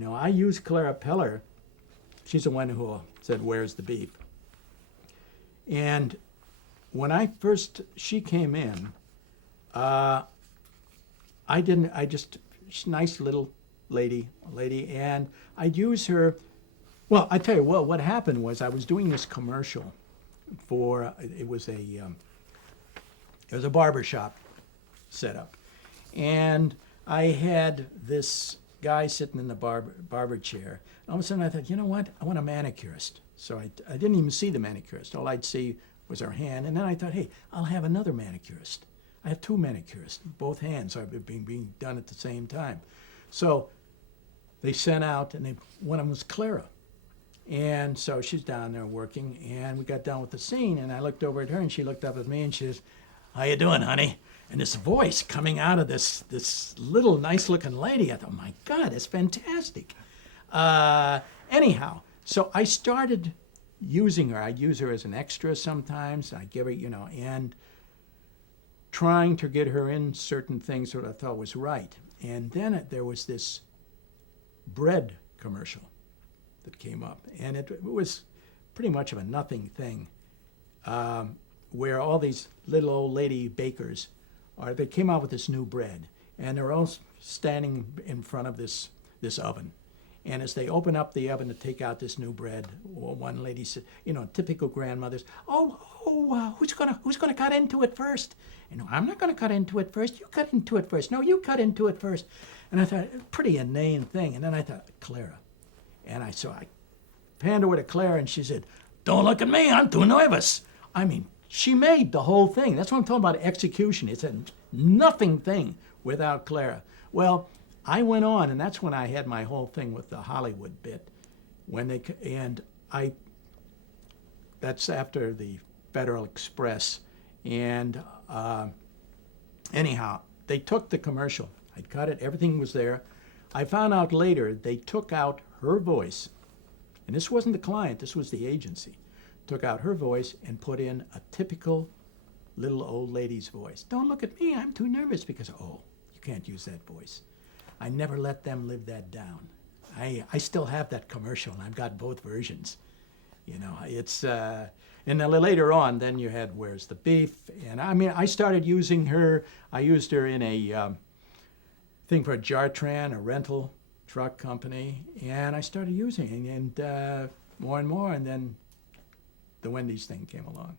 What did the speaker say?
I used Clara Peller. She's the one who said, "Where's the beef?" And when she came in, uh, she's a nice little lady, and I'd use her. Well, I tell you what happened was I was doing this commercial it was a barber shop setup, and I had this guy sitting in the barber chair. And all of a sudden I thought, you know what? I want a manicurist. So I didn't even see the manicurist. All I'd see was her hand. And then I thought, hey, I'll have another manicurist. I have two manicurists. Both hands are being done at the same time. So they sent out, and one of them was Clara. And so she's down there working, and we got done with the scene, and I looked over at her, and she looked up at me, and she says, "How you doing, honey?" And this voice coming out of this little nice-looking lady, I thought, my God, it's fantastic. Anyhow, so I started using her. I'd use her as an extra sometimes. I'd give her, and trying to get her in certain things that I thought was right. And then there was this bread commercial that came up, and it was pretty much of a nothing thing, where all these little old lady bakers they came out with this new bread, and they're all standing in front of this oven. And as they open up the oven to take out this new bread, one lady said, typical grandmothers, who's gonna cut into it first? And I'm not gonna cut into it first. You cut into it first. No, you cut into it first. And I thought, pretty inane thing. And then I thought, Clara. And I panned over to Clara, and she said, "Don't look at me. I'm too nervous." I mean, she made the whole thing. That's what I'm talking about, execution. It's a nothing thing without Clara. Well, I went on, and that's when I had my whole thing with the Hollywood bit. That's after the Federal Express. And anyhow, they took the commercial. I'd cut it. Everything was there. I found out later they took out her voice. And this wasn't the client. This was the agency. Took out her voice and put in a typical little old lady's voice. "Don't look at me. I'm too nervous," because, you can't use that voice. I never let them live that down. I still have that commercial, and I've got both versions. It's and then later on, then you had "Where's the Beef?" And I started using her. I used her in a thing for a Jartran, a rental truck company, and I started using it, and more and more, and then the Wendy's thing came along.